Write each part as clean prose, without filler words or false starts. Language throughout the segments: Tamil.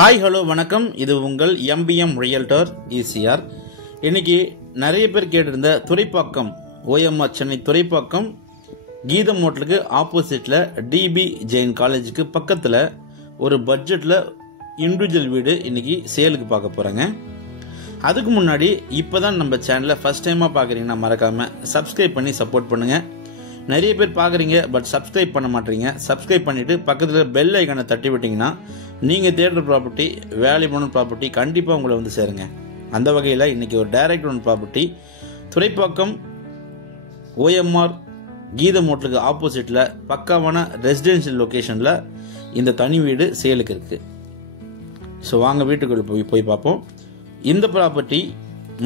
ஹாய் ஹலோ வணக்கம். இது உங்கள் எம்பிஎம் ரியல்டர் ஈசிஆர். இன்னைக்கு நிறைய பேர் கேட்டிருந்த துறைப்பாக்கம் ஓஎம்ஆர் சென்னை துறைப்பாக்கம் கீதம் ஹோட்டலுக்கு ஆப்போசிட்ல டிபி ஜெயின் காலேஜுக்கு பக்கத்தில் ஒரு பட்ஜெட்டில் இண்டிவிஜுவல் வீடு இன்னைக்கு சேலுக்கு பார்க்க போகிறேங்க. அதுக்கு முன்னாடி இப்போ தான் நம்ம சேனலை ஃபர்ஸ்ட் டைமாக பார்க்குறீங்கன்னா மறக்காமல் சப்ஸ்கிரைப் பண்ணி சப்போர்ட் பண்ணுங்கள். நிறைய பேர் பார்க்குறீங்க பட் சப்ஸ்கிரைப் பண்ண மாட்டீங்க. சப்ஸ்கிரைப் பண்ணிவிட்டு பக்கத்தில் பெல் ஐக்கானை தட்டி விட்டிங்கன்னா நீங்கள் தேடுற ப்ராப்பர்ட்டி வேல்யூபான ப்ராப்பர்ட்டி கண்டிப்பாக உங்களை வந்து சேருங்க. அந்த வகையில் இன்றைக்கி ஒரு direct one property Thoraipakkam OMR கீதம் ஹோட்டலுக்கு ஆப்போசிட்டில் பக்காவான ரெசிடென்ஷியல் லொக்கேஷனில் இந்த தனி வீடு சேலுக்கு இருக்குது. ஸோ வாங்க வீட்டுக்குள்ளே போய் பார்ப்போம். இந்த ப்ராப்பர்ட்டி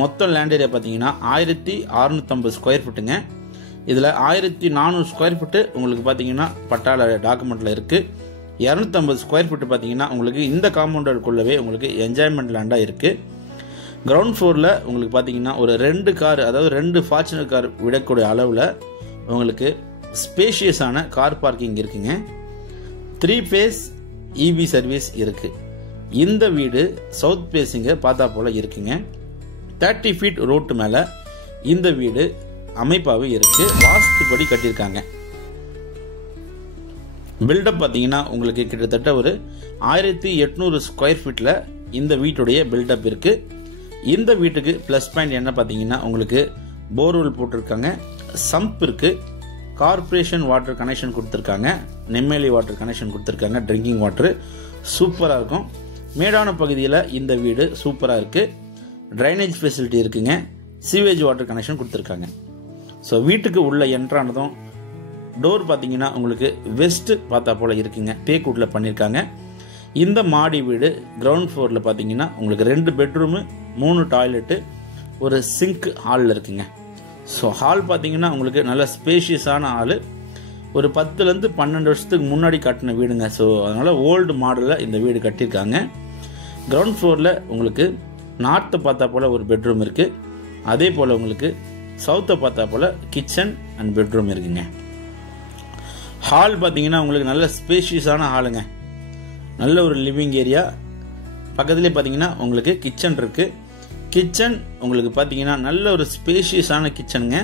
மொத்த லேண்ட் ஏரியா பார்த்தீங்கன்னா 1650 ஸ்கொயர் ஃபீட்டுங்க. இதில் 1400 ஸ்கொயர் ஃபீட்டு உங்களுக்கு பார்த்தீங்கன்னா பட்டாள டாக்குமெண்ட்டில் இருக்குது. 250 ஸ்கொயர் ஃபீட்டு பார்த்தீங்கன்னா உங்களுக்கு இந்த காம்பவுண்டுக்குள்ளவே உங்களுக்கு என்ஜாய்மெண்ட் லேண்டாக இருக்குது. கிரவுண்ட் ஃப்ளோரில் உங்களுக்கு பார்த்தீங்கன்னா ஒரு 2 கார், அதாவது 2 ஃபார்ச்சுனர் கார் விடக்கூடிய அளவில் உங்களுக்கு ஸ்பேஷியஸான கார் பார்க்கிங் இருக்குங்க. 3 ஃபேஸ் இபி சர்வீஸ் இருக்குது. இந்த வீடு சவுத் ஃபேஸிங்கை பார்த்தா போல் இருக்குங்க. 30 ஃபீட் ரோட்டு மேலே இந்த வீடு அமைப்பாகவே இருக்குது. வாஸ்துப்படி கட்டியிருக்காங்க. பில்டப் பார்த்தீங்கன்னா உங்களுக்கு கிட்டத்தட்ட ஒரு 1800 ஸ்கொயர் ஃபீட்டில் இந்த வீட்டுடைய பில்டப் இருக்குது. இந்த வீட்டுக்கு ப்ளஸ் பாயிண்ட் என்ன பார்த்தீங்கன்னா உங்களுக்கு போர்வெல் போட்டிருக்காங்க, சம்ப் இருக்குது, கார்பரேஷன் வாட்டர் கனெக்ஷன் கொடுத்துருக்காங்க, நெம்மேலி வாட்டர் கனெக்ஷன் கொடுத்துருக்காங்க, ட்ரிங்கிங் வாட்டரு சூப்பராக இருக்கும். மேடான பகுதியில் இந்த வீடு சூப்பராக இருக்குது. ட்ரைனேஜ் ஃபெசிலிட்டி இருக்குங்க, சீவேஜ் வாட்டர் கனெக்ஷன் கொடுத்துருக்காங்க. ஸோ வீட்டுக்கு உள்ள என்ட்ரானதும் டோர் பார்த்தீங்கன்னா உங்களுக்கு வெஸ்ட் பார்த்தா போல் இருக்குங்க, தேக்கூட்டில் பண்ணியிருக்காங்க. இந்த மாடி வீடு கிரவுண்ட் ஃப்ளோரில் பார்த்தீங்கன்னா உங்களுக்கு 2 பெட்ரூமு, 3 டாய்லெட்டு, ஒரு சிங்க் ஹாலில் இருக்குங்க. ஸோ ஹால் பார்த்தீங்கன்னா உங்களுக்கு நல்ல ஸ்பேஷியஸான ஹாலு. ஒரு 10லேருந்து 12 வருஷத்துக்கு முன்னாடி கட்டின வீடுங்க. ஸோ அதனால் ஓல்டு மாடலில் இந்த வீடு கட்டியிருக்காங்க. கிரவுண்ட் ஃப்ளோரில் உங்களுக்கு நார்த்தை பார்த்தா போல் ஒரு பெட்ரூம் இருக்குது. அதே போல் உங்களுக்கு சவுத்தை பார்த்தா போல் கிச்சன் அண்ட் பெட்ரூம் இருக்குங்க. ஹால் பார்த்தீங்கன்னா உங்களுக்கு நல்ல ஸ்பேஷியஸான ஹாலுங்க. நல்ல ஒரு லிவிங் ஏரியா. பக்கத்துலேயே பார்த்தீங்கன்னா உங்களுக்கு கிச்சன் இருக்குது. கிச்சன் உங்களுக்கு பார்த்தீங்கன்னா நல்ல ஒரு ஸ்பேஷியஸான கிச்சனுங்க.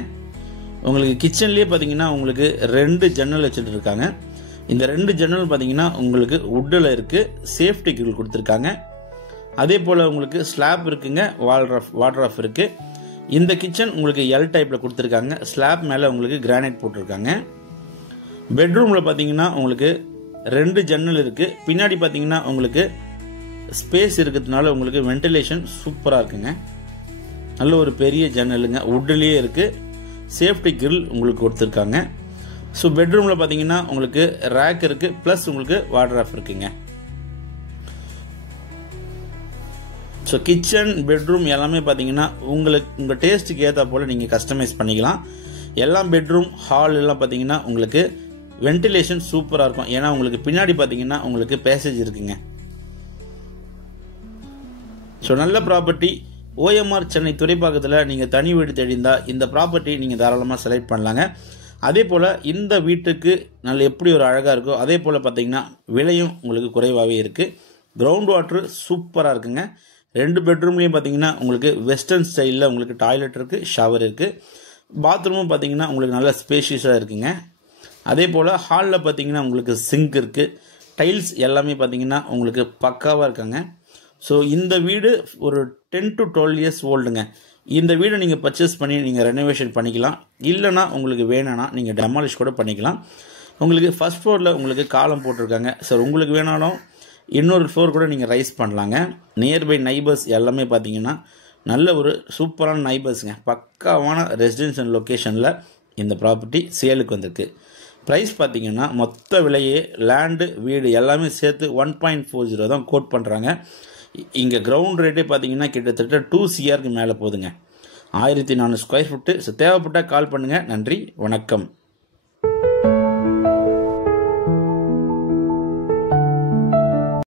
உங்களுக்கு கிச்சன்லேயே பார்த்தீங்கன்னா உங்களுக்கு 2 ஜன்னல் வச்சுட்டு இருக்காங்க. இந்த 2 ஜன்னல் பார்த்தீங்கன்னா உங்களுக்கு வுட்டில் இருக்குது, சேஃப்டி கிரில் கொடுத்துருக்காங்க. அதே போல் உங்களுக்கு ஸ்லாப் இருக்குங்க, வாட்டர் ஆஃப் இருக்குது. இந்த கிச்சன் உங்களுக்கு எல் டைப்பில் கொடுத்துருக்காங்க. ஸ்லாப் மேலே உங்களுக்கு கிரானைட் போட்டிருக்காங்க. பெட்ரூமில் பார்த்தீங்கன்னா உங்களுக்கு 2 ஜன்னல் இருக்குது. பின்னாடி பார்த்தீங்கன்னா உங்களுக்கு ஸ்பேஸ் இருக்கிறதுனால உங்களுக்கு வென்டிலேஷன் சூப்பராக இருக்குங்க. நல்ல ஒரு பெரிய ஜன்னலுங்க, வுட்லேயே இருக்குது, சேஃப்டி கிரில் உங்களுக்கு கொடுத்துருக்காங்க. ஸோ பெட்ரூமில் பார்த்தீங்கன்னா உங்களுக்கு ரேக் இருக்குது, ப்ளஸ் உங்களுக்கு வாட்டர் ஆஃப் இருக்குங்க. ஸோ கிச்சன் பெட்ரூம் எல்லாமே பார்த்தீங்கன்னா உங்கள் டேஸ்ட்டுக்கு ஏற்ற போல் நீங்கள் கஸ்டமைஸ் பண்ணிக்கலாம். எல்லாம் பெட்ரூம் ஹால் எல்லாம் பார்த்தீங்கன்னா உங்களுக்கு வென்டிலேஷன் சூப்பராக இருக்கும். ஏன்னா உங்களுக்கு பின்னாடி பார்த்தீங்கன்னா உங்களுக்கு பேசேஜ் இருக்குங்க. ஸோ நல்ல ப்ராப்பர்ட்டி ஓஎம்ஆர் சென்னை துறைப்பாக்கத்தில் நீங்கள் தனி வீடு தேடிந்தால் இந்த ப்ராப்பர்ட்டி நீங்கள் தாராளமாக செலக்ட் பண்ணலாங்க. அதே போல் இந்த வீட்டுக்கு நல்ல எப்படி ஒரு அழகாக இருக்கோ அதே போல் பார்த்தீங்கன்னா விலையும் உங்களுக்கு குறைவாகவே இருக்குது. கிரவுண்ட் வாட்ரு சூப்பராக இருக்குங்க. 2 பெட்ரூம்லேயும் பார்த்தீங்கன்னா உங்களுக்கு வெஸ்டர்ன் ஸ்டைலில் உங்களுக்கு டாய்லெட் இருக்குது, ஷவர் இருக்குது. பாத்ரூமும் பார்த்தீங்கன்னா உங்களுக்கு நல்ல ஸ்பேஷியஸாக இருக்குங்க. அதே போல் ஹாலில் பார்த்தீங்கன்னா உங்களுக்கு சிங்க் இருக்குது. டைல்ஸ் எல்லாமே பார்த்தீங்கன்னா உங்களுக்கு பக்காவாக இருக்காங்க. ஸோ இந்த வீடு ஒரு 10 to 12 இயர்ஸ் ஓல்டுங்க. இந்த வீடை நீங்கள் பர்ச்சேஸ் பண்ணி நீங்கள் ரெனோவேஷன் பண்ணிக்கலாம். இல்லைனா உங்களுக்கு வேணும்னா நீங்கள் டெமாலிஷ் கூட பண்ணிக்கலாம். உங்களுக்கு ஃபர்ஸ்ட் ஃப்ளோரில் உங்களுக்கு காலம் போட்டிருக்காங்க. சார் உங்களுக்கு வேணாலும் இன்னொரு ஃப்ளோர் கூட நீங்கள் ரைஸ் பண்ணலாங்க. நியர்பை நைபர்ஸ் எல்லாமே பார்த்தீங்கன்னா நல்ல ஒரு சூப்பரான நைபர்ஸுங்க. பக்காவான ரெசிடென்ஷியல் லொக்கேஷனில் இந்த ப்ராப்பர்ட்டி சேலுக்கு வந்திருக்கு. ப்ரைஸ் பார்த்தீங்கன்னா மொத்த விலையே லேண்டு வீடு எல்லாமே சேர்த்து 1.40 தான் கோட் பண்ணுறாங்க. இங்கே கிரவுண்ட் ரேட்டே பார்த்தீங்கன்னா கிட்டத்தட்ட 2 CRக்கு மேலே போகுதுங்க. 1400 ஸ்கொயர் ஃபீட்டு. ஸோ தேவைப்பட்டால் கால் பண்ணுங்கள். நன்றி, வணக்கம்.